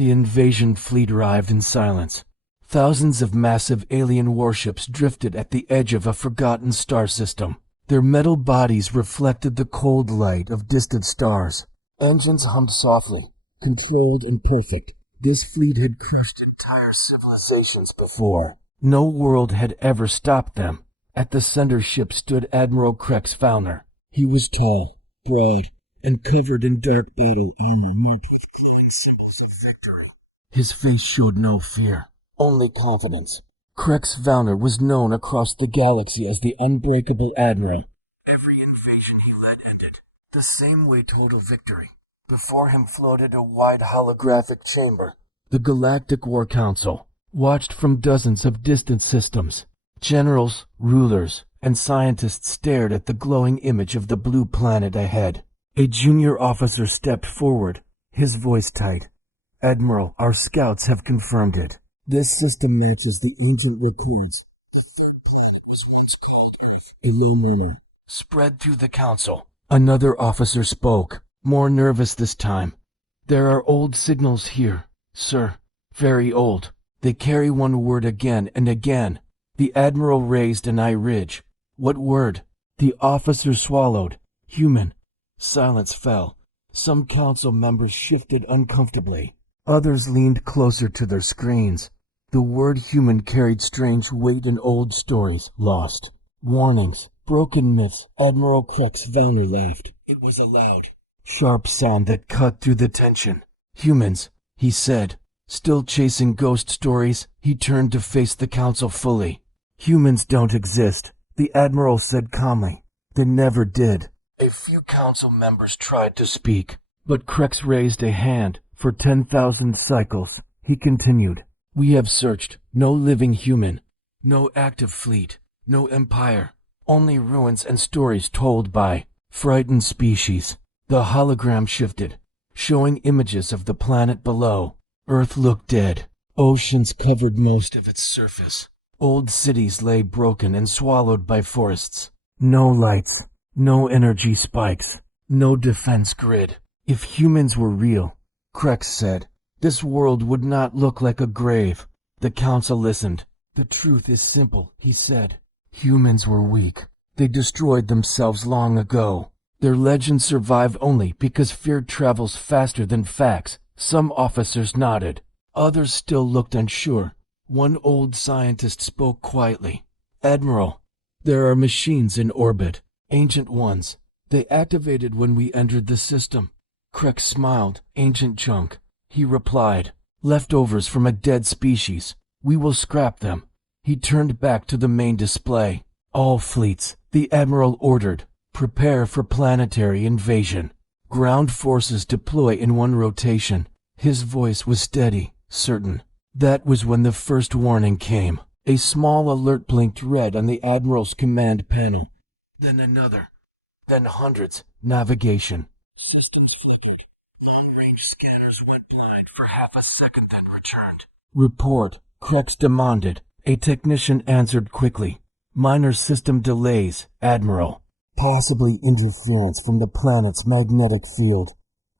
The invasion fleet arrived in silence. Thousands of massive alien warships drifted at the edge of a forgotten star system. Their metal bodies reflected the cold light of distant stars. Engines hummed softly, controlled and perfect. This fleet had crushed entire civilizations before. No world had ever stopped them. At the center ship stood Admiral Fowler. He was tall, broad, and covered in dark battle armor marked with glowing symbols of victory. His face showed no fear, only confidence. Fowler was known across the galaxy as the unbreakable Admiral. Every invasion he led ended the same way: total victory. Before him floated a wide holographic chamber. The Galactic War Council, watched from dozens of distant systems. Generals, rulers, and scientists stared at the glowing image of the blue planet ahead. A junior officer stepped forward, his voice tight. "Admiral, our scouts have confirmed it. This system matches the ancient records." A low murmur spread through the council. Another officer spoke, more nervous this time. "There are old signals here, sir. Very old. They carry one word again and again." The Admiral raised an eye ridge. "What word?" The officer swallowed. "Human." Silence fell. Some council members shifted uncomfortably. Others leaned closer to their screens. The word human carried strange weight in old stories lost. Warnings, broken myths. Admiral Fowler laughed. It was a loud, sharp sound that cut through the tension. "Humans," he said. Still chasing ghost stories, he turned to face the council fully. "Humans don't exist," the Admiral said calmly. "They never did." A few council members tried to speak, but Krex raised a hand. "For 10,000 cycles," he continued. "We have searched. No living human. No active fleet. No empire. Only ruins and stories told by frightened species." The hologram shifted, showing images of the planet below. Earth looked dead. Oceans covered most of its surface. Old cities lay broken and swallowed by forests. No lights, no energy spikes, no defense grid. "If humans were real," Krex said, "this world would not look like a grave." The council listened. "The truth is simple," he said. "Humans were weak. They destroyed themselves long ago. Their legends survive only because fear travels faster than facts." Some officers nodded. Others still looked unsure. One old scientist spoke quietly. "Admiral, there are machines in orbit, ancient ones. They activated when we entered the system." Krex smiled. "Ancient junk," he replied. "Leftovers from a dead species. We will scrap them." He turned back to the main display. "All fleets," the Admiral ordered, "prepare for planetary invasion. Ground forces deploy in one rotation." His voice was steady, certain. That was when the first warning came. A small alert blinked red on the Admiral's command panel. Then another. Then hundreds. Navigation. Systems flickered. Long-range scanners went blind for half a second, then returned. "Report," Krex demanded. A technician answered quickly. "Minor system delays, Admiral." "Possibly interference from the planet's magnetic field."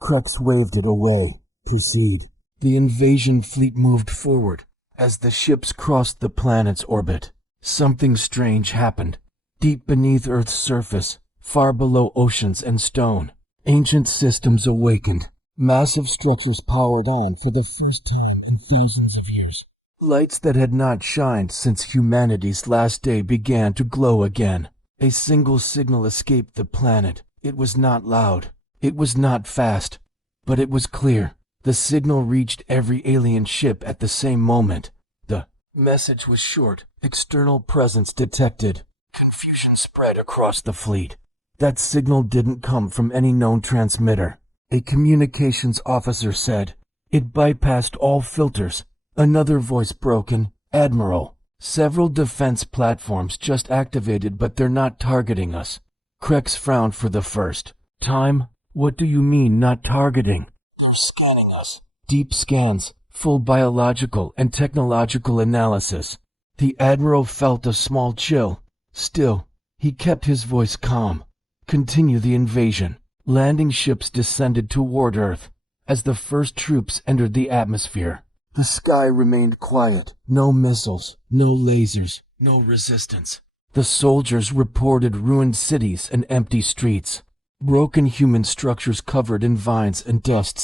Krex waved it away. "Proceed." The invasion fleet moved forward. As the ships crossed the planet's orbit, something strange happened. Deep beneath Earth's surface, far below oceans and stone, ancient systems awakened. Massive structures powered on for the first time in thousands of years. Lights that had not shined since humanity's last day began to glow again. A single signal escaped the planet. It was not loud. It was not fast. But it was clear. The signal reached every alien ship at the same moment. The message was short. "External presence detected." Confusion spread across the fleet. That signal didn't come from any known transmitter. A communications officer said. It bypassed all filters. Another voice broke in. "Admiral, several defense platforms just activated, but they're not targeting us." Krex frowned for the first time. "What do you mean, not targeting?" "They're scanning us. Deep scans, full biological and technological analysis." The Admiral felt a small chill. Still, he kept his voice calm. "Continue the invasion." Landing ships descended toward Earth. as the first troops entered the atmosphere. The sky remained quiet. No missiles, no lasers, no resistance. The soldiers reported ruined cities and empty streets. Broken human structures covered in vines and dust.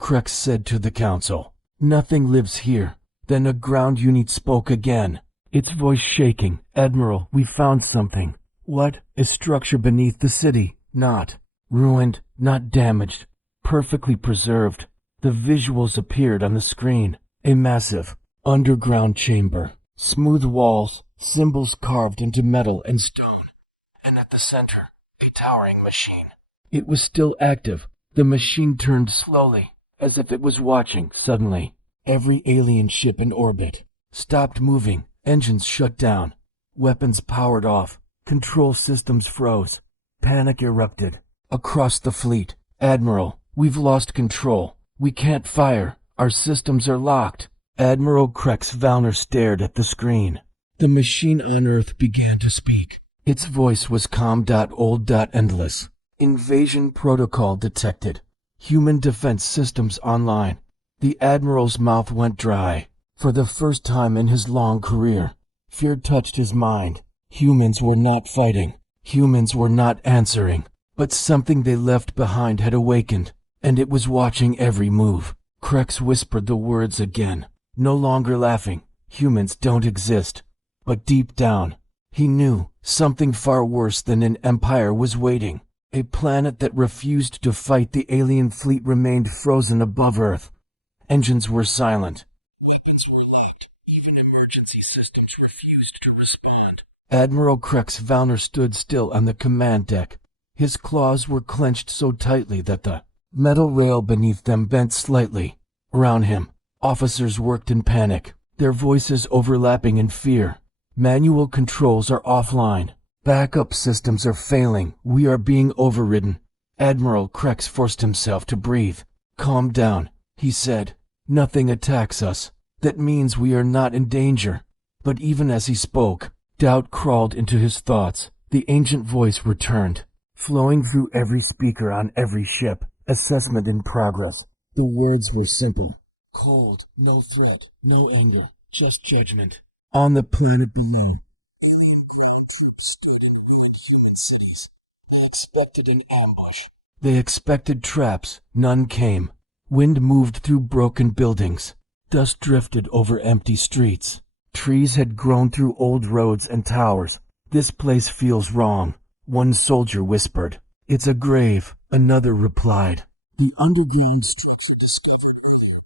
Krex said to the council. Nothing lives here. Then a ground unit spoke again, its voice shaking. Admiral, we found something. What? A structure beneath the city. Not ruined, not damaged, perfectly preserved. The visuals appeared on the screen. A massive, underground chamber. Smooth walls, symbols carved into metal and stone. And at the center, a towering machine. It was still active. The machine turned slowly, as if it was watching. Suddenly, every alien ship in orbit stopped moving. Engines shut down. Weapons powered off. Control systems froze. Panic erupted. Across the fleet. Admiral, we've lost control. We can't fire. Our systems are locked. Admiral Krex Valner stared at the screen. The machine on Earth began to speak. Its voice was calm. Old. Endless. Invasion protocol detected. Human defense systems online. The Admiral's mouth went dry. For the first time in his long career, fear touched his mind. Humans were not fighting. Humans were not answering. But something they left behind had awakened, and it was watching every move. Krex whispered the words again, no longer laughing. Humans don't exist. But deep down, he knew something far worse than an empire was waiting. A planet that refused to fight. The alien fleet remained frozen above Earth. Engines were silent. Weapons were locked. Even emergency systems refused to respond. Admiral Krex Valner stood still on the command deck. His claws were clenched so tightly that the metal rail beneath them bent slightly. Around him, officers worked in panic, their voices overlapping in fear. Manual controls are offline. Backup systems are failing. We are being overridden. Admiral Krex forced himself to breathe. Calm down, he said. Nothing attacks us. That means we are not in danger. But even as he spoke, doubt crawled into his thoughts. The ancient voice returned, flowing through every speaker on every ship. Assessment in progress. The words were simple. Cold, no threat, no anger, just judgment. On the planet below, they expected an ambush. They expected traps. None came. Wind moved through broken buildings. Dust drifted over empty streets. Trees had grown through old roads and towers. This place feels wrong, one soldier whispered. It's a grave, another replied. The underground structure discovered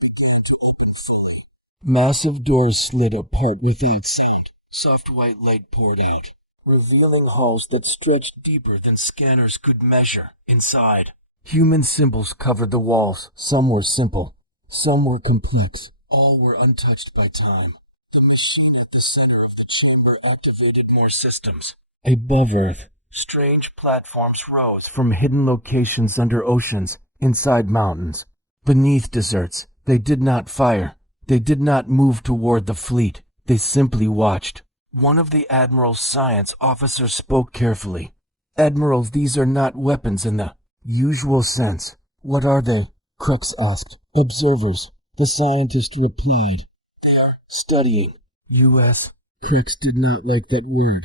began to open fire. Massive doors slid apart without sound. Soft white light poured out, revealing halls that stretched deeper than scanners could measure. Inside, human symbols covered the walls. Some were simple, some were complex. All were untouched by time. The machine at the center of the chamber activated more systems. Above Earth, strange platforms rose from hidden locations under oceans, inside mountains, beneath deserts. They did not fire. They did not move toward the fleet. They simply watched. One of the Admiral's science officers spoke carefully. Admiral, these are not weapons in the usual sense. What are they? Krex asked. Observers. The scientist replied. They're studying. U.S. Krex did not like that word.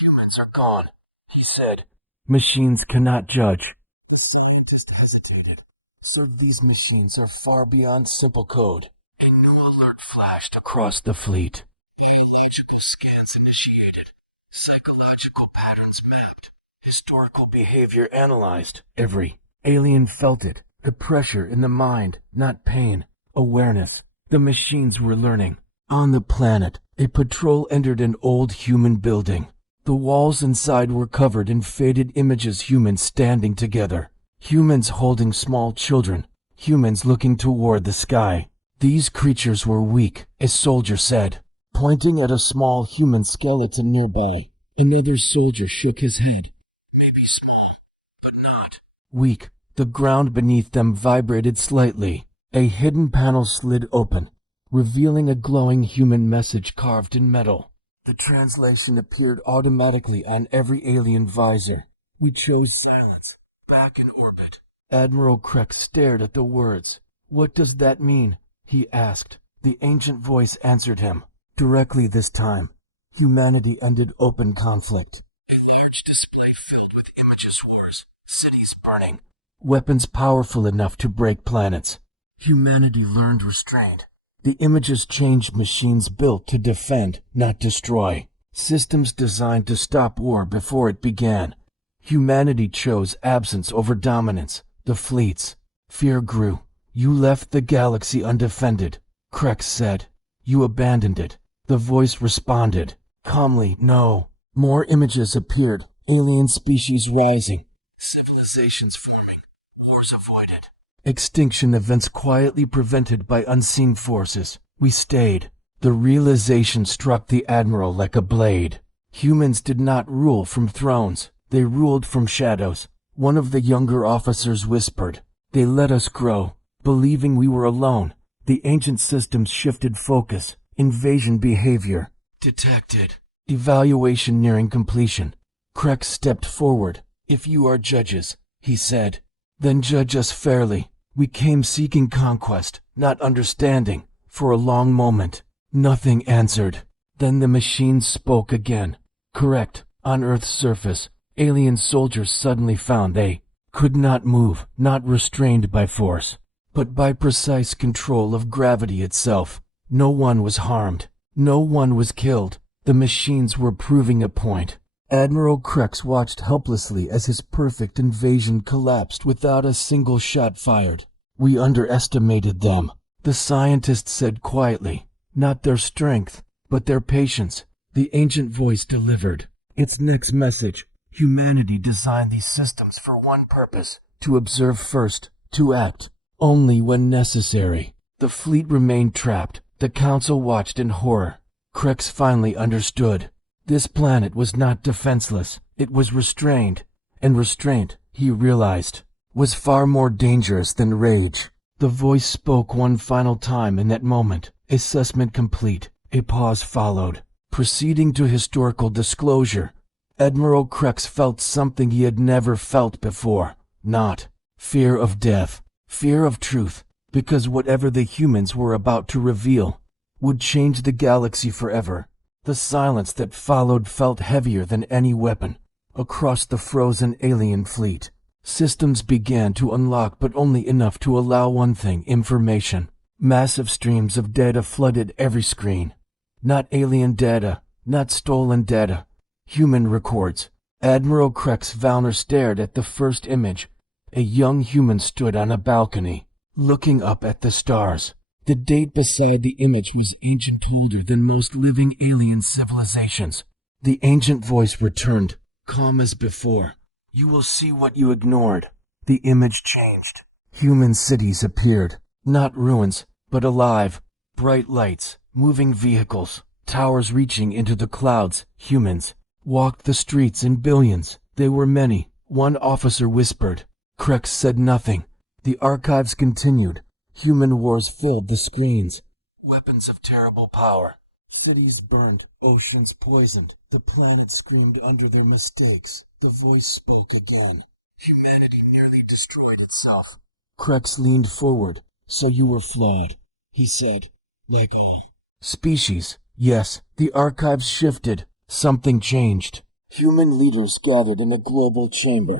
Humans are gone, he said. Machines cannot judge. The scientist hesitated. Sir, these machines are far beyond simple code. A new alert flashed across the fleet. Biological scans initiated. Psychological patterns mapped. Historical behavior analyzed. Every alien felt it. A pressure in the mind, not pain. Awareness. The machines were learning. On the planet, a patrol entered an old human building. The walls inside were covered in faded images. Humans standing together. Humans holding small children. Humans looking toward the sky. These creatures were weak, a soldier said, pointing at a small human skeleton nearby. Another soldier shook his head. Maybe small, but not weak. The ground beneath them vibrated slightly. A hidden panel slid open, revealing a glowing human message carved in metal. The translation appeared automatically on every alien visor. We chose silence. Back in orbit. Admiral Krex stared at the words. "What does that mean?" he asked. The ancient voice answered him, directly this time. Humanity ended open conflict. A large display filled with images wars, cities burning, weapons powerful enough to break planets. Humanity learned restraint. The images changed machines built to defend, not destroy. Systems designed to stop war before it began. Humanity chose absence over dominance. The fleets. Fear grew. "You left the galaxy undefended," Krex said. "You abandoned it." The voice responded, calmly, "No." More images appeared, alien species rising, civilizations forming, wars avoided, extinction events quietly prevented by unseen forces. We stayed. The realization struck the Admiral like a blade. Humans did not rule from thrones. They ruled from shadows. One of the younger officers whispered, "They let us grow, believing we were alone." The ancient systems shifted focus. Invasion behavior detected. Evaluation nearing completion. Krex stepped forward. "If you are judges," he said, "then judge us fairly. We came seeking conquest, not understanding." For a long moment, nothing answered. Then the machines spoke again. "Correct. On Earth's surface, alien soldiers suddenly found they could not move, not restrained by force, but by precise control of gravity itself. No one was harmed. No one was killed. The machines were proving a point." Admiral Krex watched helplessly as his perfect invasion collapsed without a single shot fired. "We underestimated them," the scientist said quietly. "Not their strength, but their patience." The ancient voice delivered its next message. Humanity designed these systems for one purpose: to observe first, to act only when necessary. The fleet remained trapped. The council watched in horror. Krex finally understood. This planet was not defenseless. It was restrained. And restraint, he realized, was far more dangerous than rage. The voice spoke one final time in that moment. Assessment complete. A pause followed. Proceeding to historical disclosure. Admiral Krex felt something he had never felt before. Not fear of death. Fear of truth. Because whatever the humans were about to reveal would change the galaxy forever. The silence that followed felt heavier than any weapon. Across the frozen alien fleet, systems began to unlock, but only enough to allow one thing: information. Massive streams of data flooded every screen. Not alien data, not stolen data. Human records. Admiral Krex Valner stared at the first image. A young human stood on a balcony, looking up at the stars. The date beside the image was ancient, older than most living alien civilizations. The ancient voice returned, calm as before. "You will see what you ignored." The image changed. Human cities appeared. Not ruins, but alive. Bright lights, moving vehicles, towers reaching into the clouds. Humans walked the streets in billions. They were many. One officer whispered. Krex said nothing. The archives continued. Human wars filled the screens. Weapons of terrible power. Cities burned, oceans poisoned. The planet screamed under their mistakes. The voice spoke again. "Humanity nearly destroyed itself." Krex leaned forward. "So you were flawed," he said. "Like all species." Yes, the archives shifted. Something changed. Human leaders gathered in a global chamber.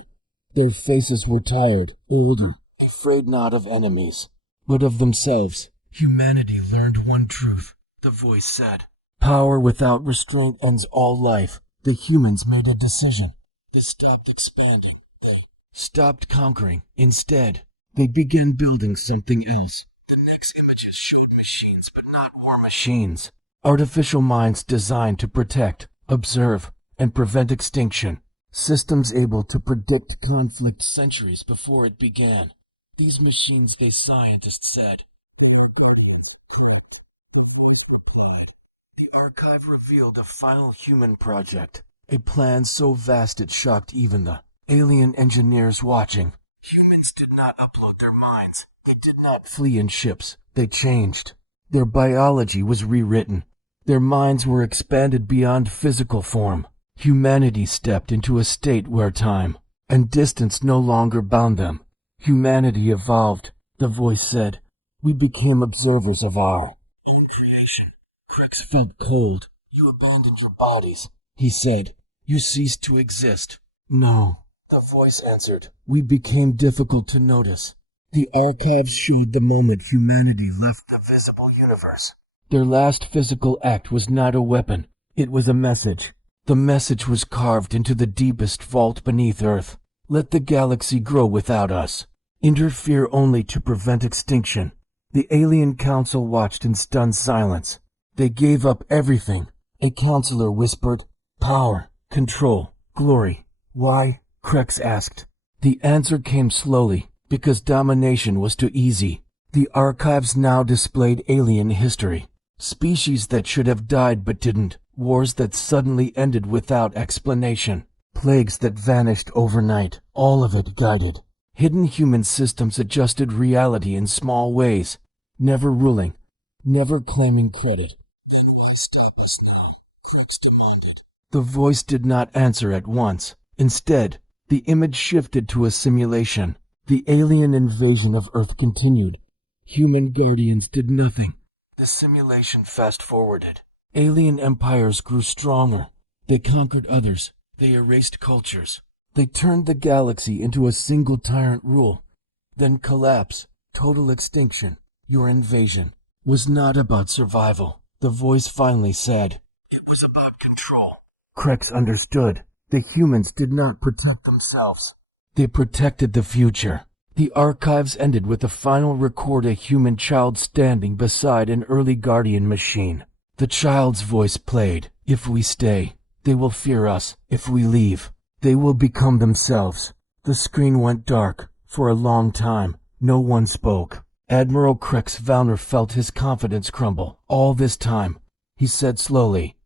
Their faces were tired, older, afraid not of enemies, but of themselves. "Humanity learned one truth," the voice said. "Power without restraint ends all life." The humans made a decision. They stopped expanding. They stopped conquering. Instead, they began building something else. The next images showed machines, but not war machines. Artificial minds designed to protect, observe, and prevent extinction. Systems able to predict conflict centuries before it began. These machines, the scientists said, were guardians. Correct. The voice replied. The archive revealed a final human project. A plan so vast it shocked even the alien engineers watching. Humans did not upload their minds. They did not flee in ships. They changed. Their biology was rewritten. Their minds were expanded beyond physical form. Humanity stepped into a state where time and distance no longer bound them. Humanity evolved, the voice said. We became observers of our creation. Crix felt cold. You abandoned your bodies, he said. You ceased to exist. No, the voice answered. We became difficult to notice. The archives showed the moment humanity left the visible universe. Their last physical act was not a weapon. It was a message. The message was carved into the deepest vault beneath Earth. Let the galaxy grow without us. Interfere only to prevent extinction. The alien council watched in stunned silence. They gave up everything. A counselor whispered, "Power, control, glory." Why? Crix asked. The answer came slowly, because domination was too easy. The archives now displayed alien history. Species that should have died but didn't. Wars that suddenly ended without explanation. Plagues that vanished overnight. All of it guided. Hidden human systems adjusted reality in small ways. Never ruling. Never claiming credit. Stop us now, Crix demanded. The voice did not answer at once. Instead, the image shifted to a simulation. The alien invasion of Earth continued. Human guardians did nothing. The simulation fast-forwarded. Alien empires grew stronger. They conquered others. They erased cultures. They turned the galaxy into a single tyrant rule. Then collapse, total extinction. Your invasion was not about survival, the voice finally said. It was about control. Crix understood. The humans did not protect themselves. They protected the future. The archives ended with a final record, a human child standing beside an early guardian machine. The child's voice played. If we stay, they will fear us. If we leave, they will become themselves. The screen went dark. For a long time, no one spoke. Admiral Crix Valner felt his confidence crumble. All this time, he said slowly,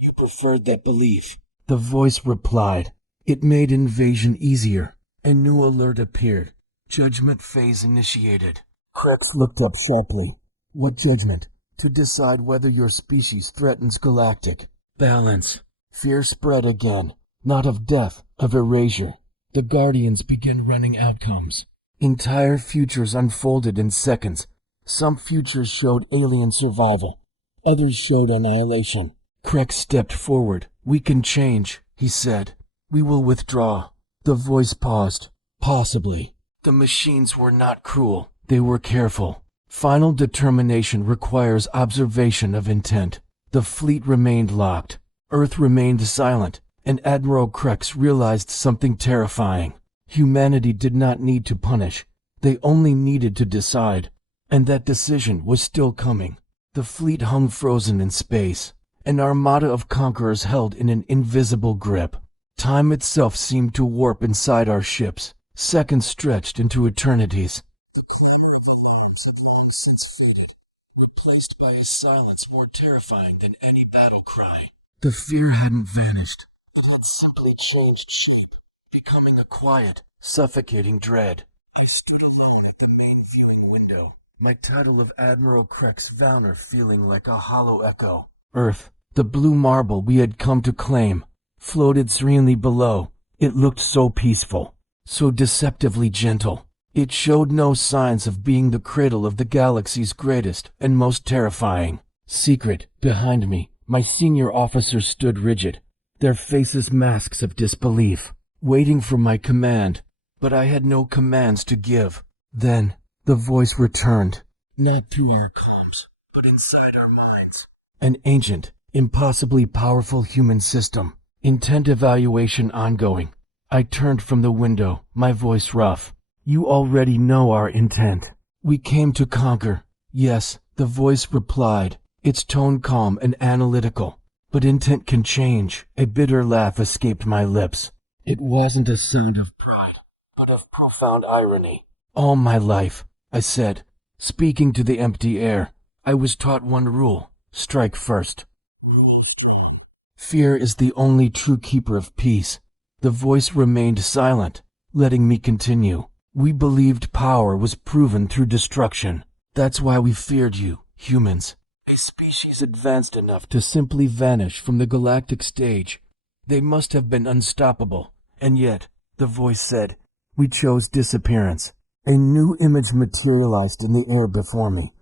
"You preferred that belief." The voice replied. It made invasion easier. A new alert appeared. Judgment phase initiated. Crix looked up sharply. What judgment? To decide whether your species threatens galactic balance. Fear spread again. Not of death, of erasure. The Guardians began running outcomes. Entire futures unfolded in seconds. Some futures showed alien survival. Others showed annihilation. Crix stepped forward. We can change, he said. We will withdraw. The voice paused. Possibly. The machines were not cruel. They were careful. Final determination requires observation of intent. The fleet remained locked. Earth remained silent. And Admiral Crix realized something terrifying. Humanity did not need to punish. They only needed to decide. And that decision was still coming. The fleet hung frozen in space. An armada of conquerors held in an invisible grip. Time itself seemed to warp inside our ships. Seconds stretched into eternities. The clangor of the lambs had long since faded, replaced by a silence more terrifying than any battle cry. The fear hadn't vanished. It had simply changed shape, becoming a quiet, suffocating dread. I stood alone at the main viewing window, my title of Admiral Crix Valner feeling like a hollow echo. Earth, the blue marble we had come to claim, floated serenely below. It looked so peaceful, so deceptively gentle. It showed no signs of being the cradle of the galaxy's greatest and most terrifying secret. Behind me, my senior officers stood rigid, their faces masks of disbelief, waiting for my command. But I had no commands to give. Then, the voice returned, not through our comms, but inside our minds. An ancient, impossibly powerful human system. Intent evaluation ongoing. I turned from the window, my voice rough. You already know our intent. We came to conquer. Yes, the voice replied, its tone calm and analytical. But intent can change. A bitter laugh escaped my lips. It wasn't a sound of pride, but of profound irony. All my life, I said, speaking to the empty air, I was taught one rule: strike first. Fear is the only true keeper of peace. The voice remained silent, letting me continue. We believed power was proven through destruction. That's why we feared you, humans. A species advanced enough to simply vanish from the galactic stage. They must have been unstoppable. And yet, the voice said, We chose disappearance. A new image materialized in the air before me.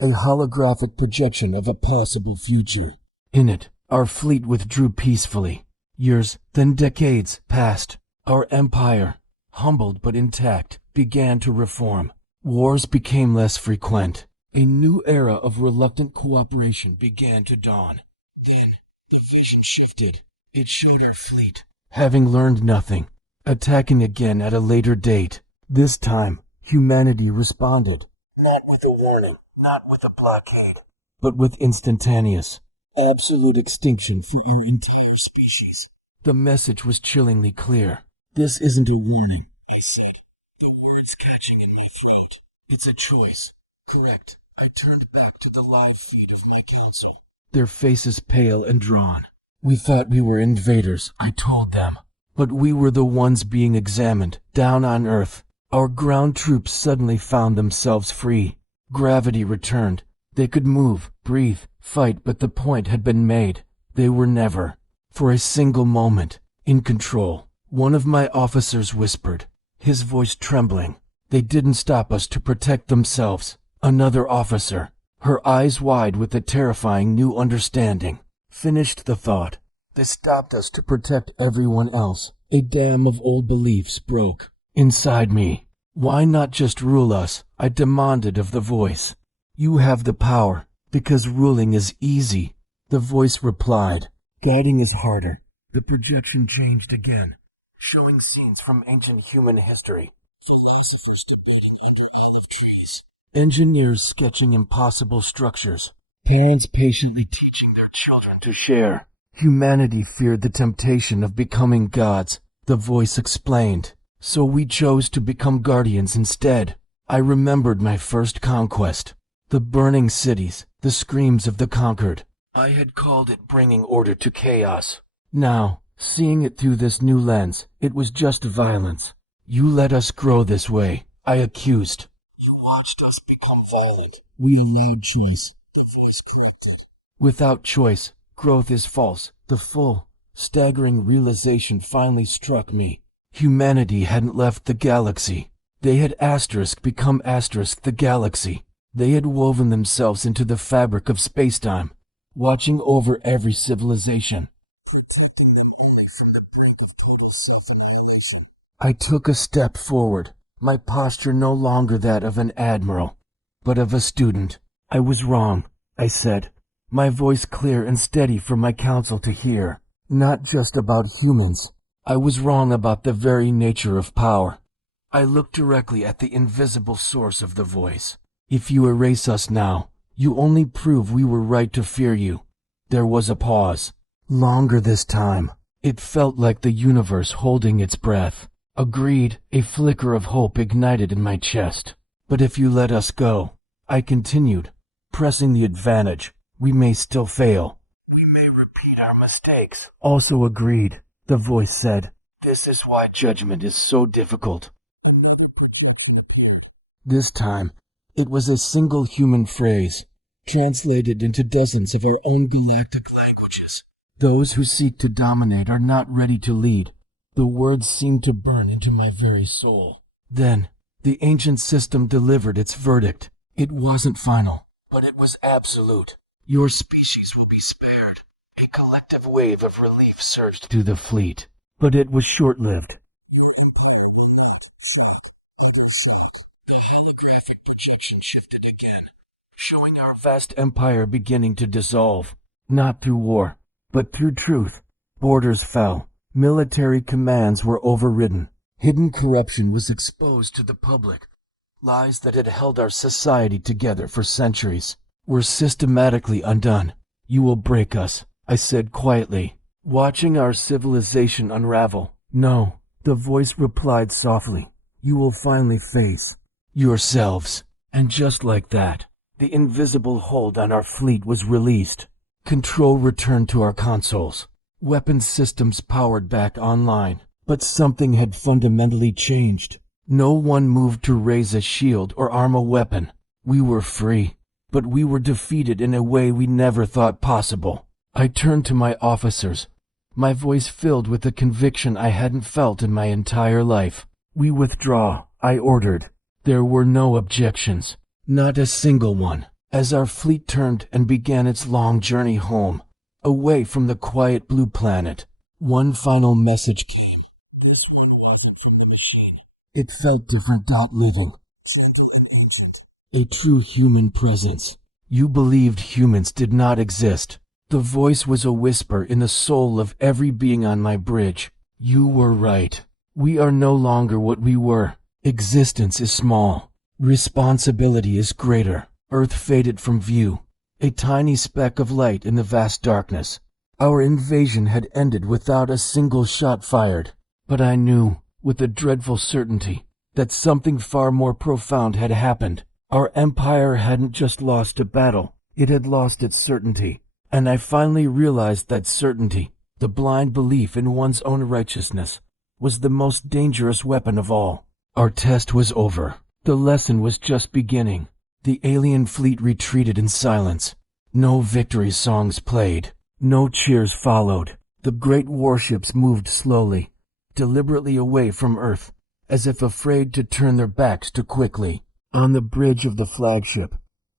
A holographic projection of a possible future. In it, our fleet withdrew peacefully. Years, then decades, passed. Our empire, humbled but intact, began to reform. Wars became less frequent. A new era of reluctant cooperation began to dawn. Then, the vision shifted. It showed our fleet, having learned nothing, attacking again at a later date. This time, humanity responded. Not with a warning, not with a blockade, but with instantaneous, absolute extinction for our entire species. The message was chillingly clear. This isn't a warning, I said, the words catching in my throat. It's a choice. Correct. I turned back to the live feed of my council. Their faces pale and drawn. We thought we were invaders, I told them. But we were the ones being examined, down on Earth. Our ground troops suddenly found themselves free. Gravity returned. They could move, breathe, fight, but the point had been made. They were never, for a single moment, in control. One of my officers whispered, his voice trembling. They didn't stop us to protect themselves. Another officer, her eyes wide with a terrifying new understanding, finished the thought. They stopped us to protect everyone else. A dam of old beliefs broke inside me. Why not just rule us? I demanded of the voice. You have the power, because ruling is easy. The voice replied, guiding is harder. The projection changed again, showing scenes from ancient human history. Philosophers debating under olive trees. Engineers sketching impossible structures. Parents patiently teaching their children to share. Humanity feared the temptation of becoming gods, the voice explained. So we chose to become guardians instead. I remembered my first conquest. The burning cities, the screams of the conquered. I had called it bringing order to chaos. Now, seeing it through this new lens, it was just violence. You let us grow this way, I accused. You watched us become violent. We allowed choice. The voice corrected. Without choice, growth is false. The full, staggering realization finally struck me. Humanity hadn't left the galaxy. They had become the galaxy. They had woven themselves into the fabric of spacetime, watching over every civilization. I took a step forward, my posture no longer that of an admiral, but of a student. I was wrong, I said, my voice clear and steady for my council to hear. Not just about humans. I was wrong about the very nature of power. I looked directly at the invisible source of the voice. If you erase us now, you only prove we were right to fear you. There was a pause. Longer this time. It felt like the universe holding its breath. Agreed, a flicker of hope ignited in my chest. But if you let us go, I continued, pressing the advantage, we may still fail. We may repeat our mistakes. Also agreed, the voice said. This is why judgment is so difficult. This time, it was a single human phrase, translated into dozens of our own galactic languages. Those who seek to dominate are not ready to lead. The words seemed to burn into my very soul. Then, the ancient system delivered its verdict. It wasn't final, but it was absolute. Your species will be spared. A collective wave of relief surged through the fleet, but it was short-lived. Projection shifted again, showing our vast empire beginning to dissolve, not through war, but through truth. Borders fell, military commands were overridden, hidden corruption was exposed to the public. Lies that had held our society together for centuries were systematically undone. You will break us, I said quietly, watching our civilization unravel. No, the voice replied softly. You will finally face yourselves. And just like that, the invisible hold on our fleet was released. Control returned to our consoles. Weapons systems powered back online. But something had fundamentally changed. No one moved to raise a shield or arm a weapon. We were free, but we were defeated in a way we never thought possible. I turned to my officers, my voice filled with a conviction I hadn't felt in my entire life. "We withdraw," I ordered. There were no objections. Not a single one. As our fleet turned and began its long journey home, away from the quiet blue planet, one final message came. It felt different not leaving. A true human presence. You believed humans did not exist. The voice was a whisper in the soul of every being on my bridge. You were right. We are no longer what we were. Existence is small. Responsibility is greater. Earth faded from view, a tiny speck of light in the vast darkness. Our invasion had ended without a single shot fired. But I knew, with a dreadful certainty, that something far more profound had happened. Our empire hadn't just lost a battle, it had lost its certainty. And I finally realized that certainty, the blind belief in one's own righteousness, was the most dangerous weapon of all. Our test was over. The lesson was just beginning. The alien fleet retreated in silence. No victory songs played. No cheers followed. The great warships moved slowly, deliberately away from Earth, as if afraid to turn their backs too quickly. On the bridge of the flagship,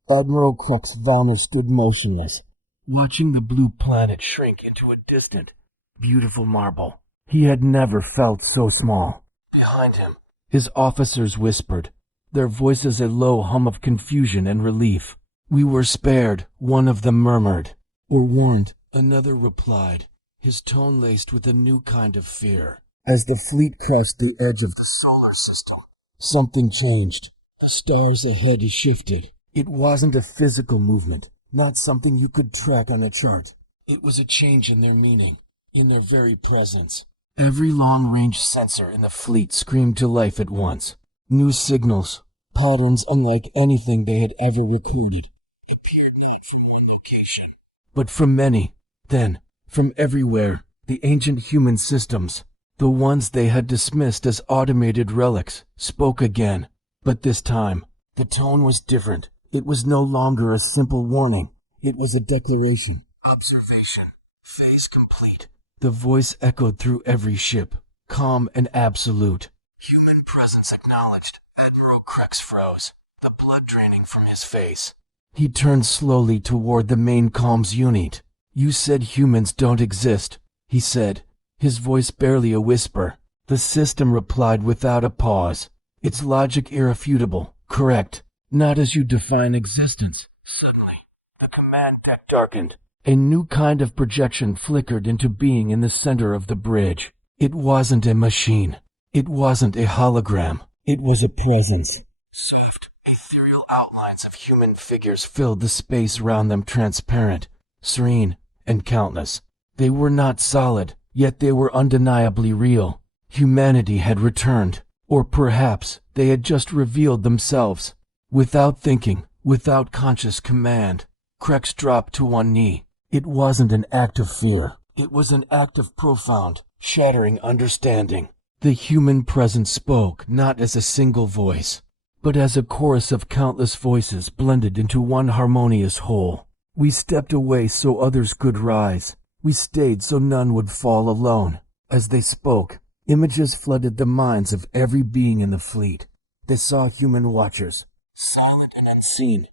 Admiral Vanish stood motionless, watching the blue planet shrink into a distant, beautiful marble. He had never felt so small. Behind him, his officers whispered, their voices a low hum of confusion and relief. "We were spared," one of them murmured. "Or warned," another replied, his tone laced with a new kind of fear. As the fleet crossed the edge of the solar system, something changed. The stars ahead shifted. It wasn't a physical movement, not something you could track on a chart. It was a change in their meaning, in their very presence. Every long-range sensor in the fleet screamed to life at once. New signals, patterns unlike anything they had ever recorded, appeared not from one location, but from many, then, from everywhere. The ancient human systems, the ones they had dismissed as automated relics, spoke again. But this time, the tone was different. It was no longer a simple warning. It was a declaration. Observation. Phase complete. The voice echoed through every ship, calm and absolute. Human presence acknowledged. Admiral Krex froze, the blood draining from his face. He turned slowly toward the main comms unit. "You said humans don't exist," he said, his voice barely a whisper. The system replied without a pause. Its logic irrefutable, correct, not as you define existence. Suddenly, the command deck darkened. A new kind of projection flickered into being in the center of the bridge. It wasn't a machine. It wasn't a hologram. It was a presence. Soft, ethereal outlines of human figures filled the space around them, transparent, serene, and countless. They were not solid, yet they were undeniably real. Humanity had returned. Or perhaps they had just revealed themselves. Without thinking, without conscious command, Krex dropped to one knee. It wasn't an act of fear. It was an act of profound, shattering understanding. The human presence spoke not as a single voice, but as a chorus of countless voices blended into one harmonious whole. We stepped away so others could rise. We stayed so none would fall alone. As they spoke, images flooded the minds of every being in the fleet. They saw human watchers, silent and unseen,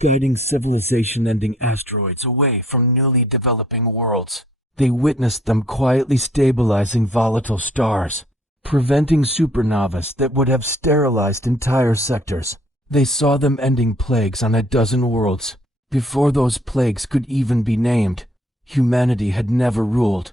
guiding civilization-ending asteroids away from newly developing worlds. They witnessed them quietly stabilizing volatile stars, preventing supernovas that would have sterilized entire sectors. They saw them ending plagues on a dozen worlds. Before those plagues could even be named, humanity had never ruled.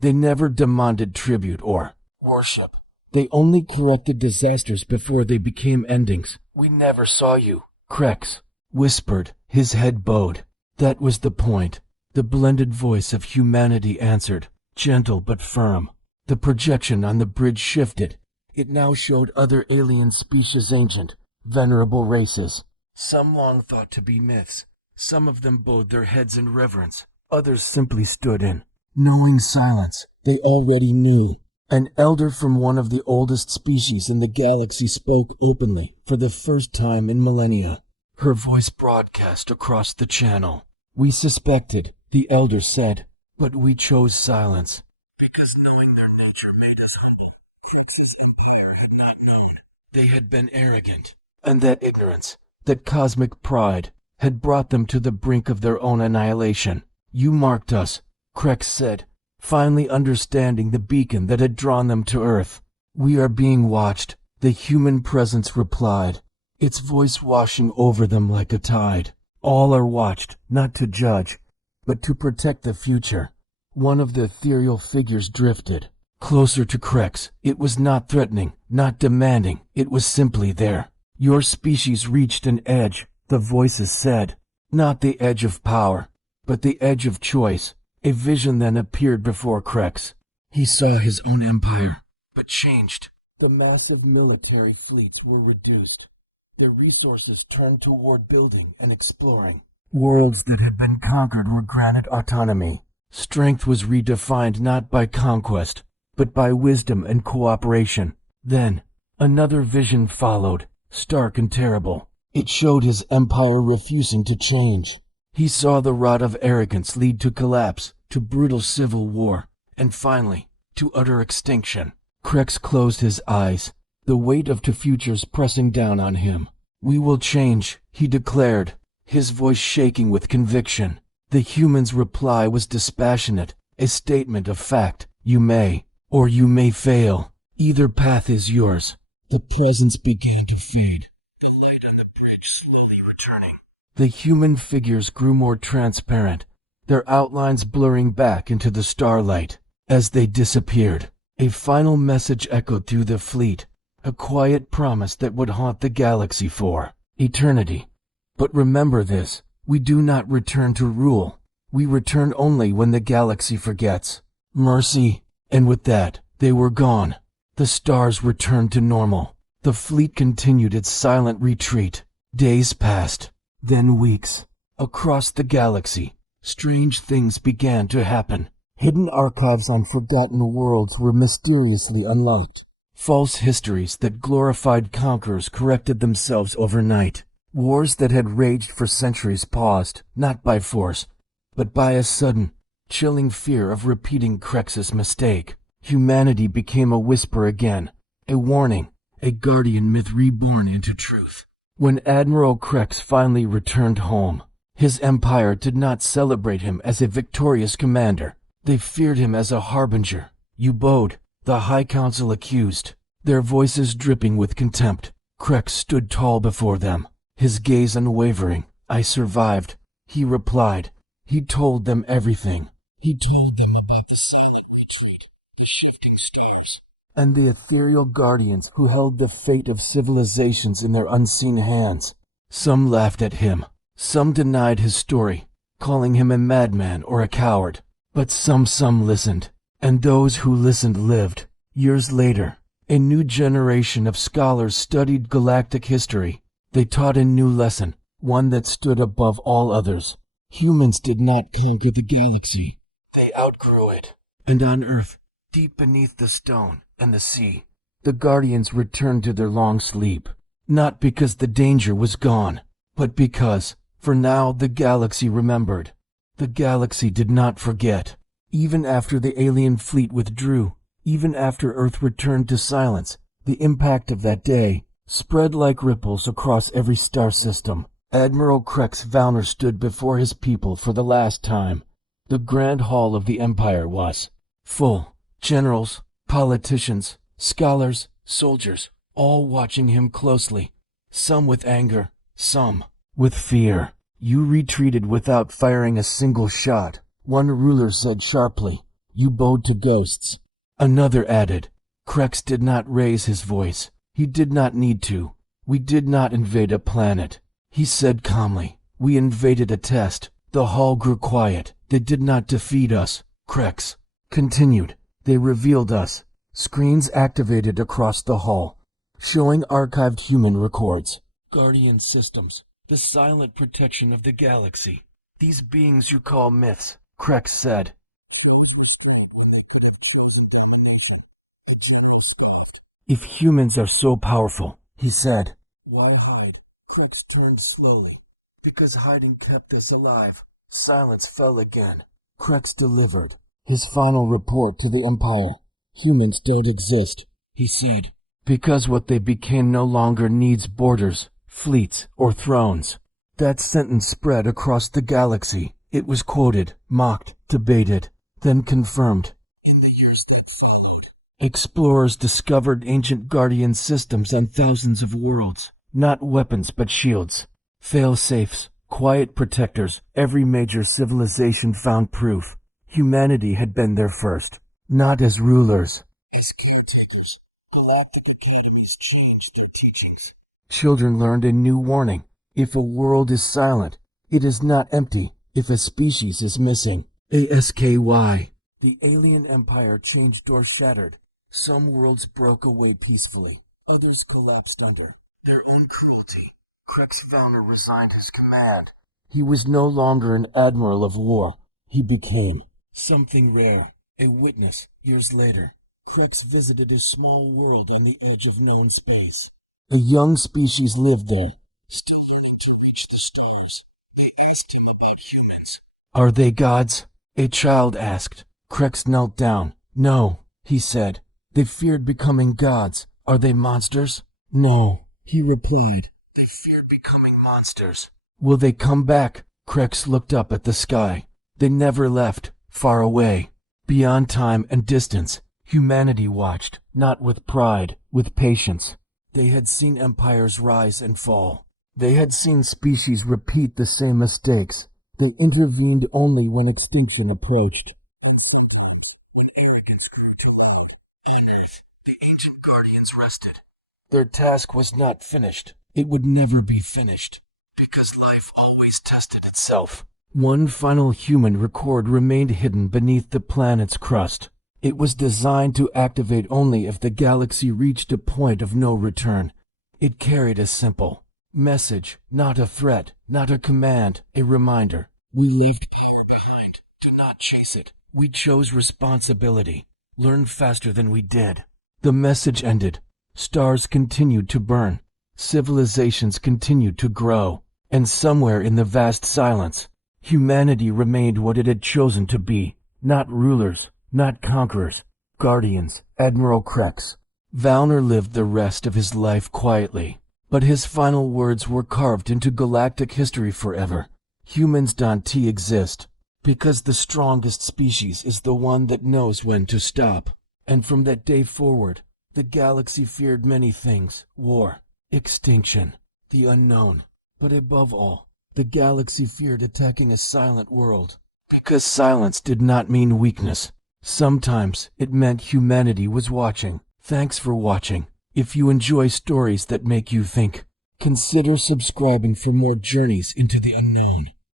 They never demanded tribute or worship. They only corrected disasters before they became endings. "We never saw you," Krex whispered, his head bowed. That was the point. The blended voice of humanity answered, gentle but firm. The projection on the bridge shifted. It now showed other alien species, ancient, venerable races. Some long thought to be myths. Some of them bowed their heads in reverence. Others simply stood in knowing silence. They already knew. An elder from one of the oldest species in the galaxy spoke openly for the first time in millennia. Her voice broadcast across the channel. "We suspected," the elder said, "but we chose silence. Because knowing their nature made us humble. Krix's empire had not They had been arrogant. And that ignorance, that cosmic pride, had brought them to the brink of their own annihilation. You marked us, Krex said, finally understanding the beacon that had drawn them to Earth. We are being watched, the human presence replied, its voice washing over them like a tide. All are watched, not to judge, but to protect the future. One of the ethereal figures drifted closer to Krex. It was not threatening, not demanding, it was simply there. Your species reached an edge, the voices said. Not the edge of power, but the edge of choice. A vision then appeared before Krex. He saw his own empire, but changed. The massive military fleets were reduced. Their resources turned toward building and exploring. Worlds that had been conquered were granted autonomy. Strength was redefined not by conquest, but by wisdom and cooperation. Then, another vision followed, stark and terrible. It showed his empire refusing to change. He saw the rot of arrogance lead to collapse, to brutal civil war, and finally, to utter extinction. Krex closed his eyes, the weight of two futures pressing down on him. We will change, he declared, his voice shaking with conviction. The human's reply was dispassionate, a statement of fact. You may, or you may fail. Either path is yours. The presence began to fade, the light on the bridge slowly returning. The human figures grew more transparent, their outlines blurring back into the starlight. As they disappeared, a final message echoed through the fleet, a quiet promise that would haunt the galaxy for eternity. But remember this, we do not return to rule. We return only when the galaxy forgets. Mercy. And with that, they were gone. The stars returned to normal. The fleet continued its silent retreat. Days passed, then weeks. Across the galaxy, strange things began to happen. Hidden archives on forgotten worlds were mysteriously unlocked. False histories that glorified conquerors corrected themselves overnight. Wars that had raged for centuries paused, not by force, but by a sudden, chilling fear of repeating Krex's mistake. Humanity became a whisper again, a warning, a guardian myth reborn into truth. When Admiral Krex finally returned home, his empire did not celebrate him as a victorious commander. They feared him as a harbinger. You bowed, the High Council accused, their voices dripping with contempt. Krex stood tall before them, his gaze unwavering. I survived, he replied. He told them everything. He told them about the silent retreat, the shifting stars, and the ethereal guardians who held the fate of civilizations in their unseen hands. Some laughed at him. Some denied his story, calling him a madman or a coward. But some listened, and those who listened lived. Years later, a new generation of scholars studied galactic history. They taught a new lesson, one that stood above all others. Humans did not conquer the galaxy. They outgrew it. And on Earth, deep beneath the stone and the sea, the Guardians returned to their long sleep. Not because the danger was gone, but because, for now, the galaxy remembered. The galaxy did not forget. Even after the alien fleet withdrew, even after Earth returned to silence, the impact of that day spread like ripples across every star system. Admiral Krex Valner stood before his people for the last time. The grand hall of the Empire was full. Generals, politicians, scholars, soldiers, all watching him closely. Some with anger, some with fear. You retreated without firing a single shot. One ruler said sharply, you bowed to ghosts. Another added, Krex did not raise his voice. He did not need to. We did not invade a planet. He said calmly, we invaded a test. The hall grew quiet. They did not defeat us. Krex continued, they revealed us. Screens activated across the hall, showing archived human records. Guardian systems. The silent protection of the galaxy. These beings you call myths, Krex said. If humans are so powerful, he said, why hide? Krex turned slowly. Because hiding kept us alive. Silence fell again. Krex delivered his final report to the Empire. Humans don't exist, he said. Because what they became no longer needs borders, fleets, or thrones. That sentence spread across the galaxy. It was quoted, mocked, debated, then confirmed. In the years that followed, explorers discovered ancient guardian systems on thousands of worlds. Not weapons, but shields. Fail-safes, quiet protectors. Every major civilization found proof. Humanity had been there first. Not as rulers. As caretakers. Galactic academies changed their teachings. Children learned a new warning. If a world is silent, it is not empty. If a species is missing. ASKY. The alien empire changed or shattered. Some worlds broke away peacefully. Others collapsed under their own cruelty. Krex resigned his command. He was no longer an admiral of war. He became something rare. A witness, years later. Krex visited a small world on the edge of known space. A young species lived there, still learning to reach the stars. They asked him about humans. Are they gods? A child asked. Krex knelt down. No, he said. They feared becoming gods. Are they monsters? No, he replied. They fear becoming monsters. Will they come back? Krex looked up at the sky. They never left. Far away. Beyond time and distance, humanity watched, not with pride, with patience. They had seen empires rise and fall. They had seen species repeat the same mistakes. They intervened only when extinction approached. And sometimes, when arrogance grew too loud. On Earth, the ancient guardians rested. Their task was not finished. It would never be finished. Because life always tested itself. One final human record remained hidden beneath the planet's crust. It was designed to activate only if the galaxy reached a point of no return. It carried a simple message, not a threat, not a command, a reminder. We left power behind. Do not chase it. We chose responsibility. Learn faster than we did. The message ended. Stars continued to burn. Civilizations continued to grow. And somewhere in the vast silence, humanity remained what it had chosen to be. Not rulers, not conquerors. Guardians. Admiral Krex. Valner lived the rest of his life quietly. But his final words were carved into galactic history forever. Humans don't exist, because the strongest species is the one that knows when to stop. And from that day forward, the galaxy feared many things. War, extinction, the unknown. But above all, the galaxy feared attacking a silent world. Because silence did not mean weakness. Sometimes it meant humanity was watching. Thanks for watching. If you enjoy stories that make you think, consider subscribing for more journeys into the unknown.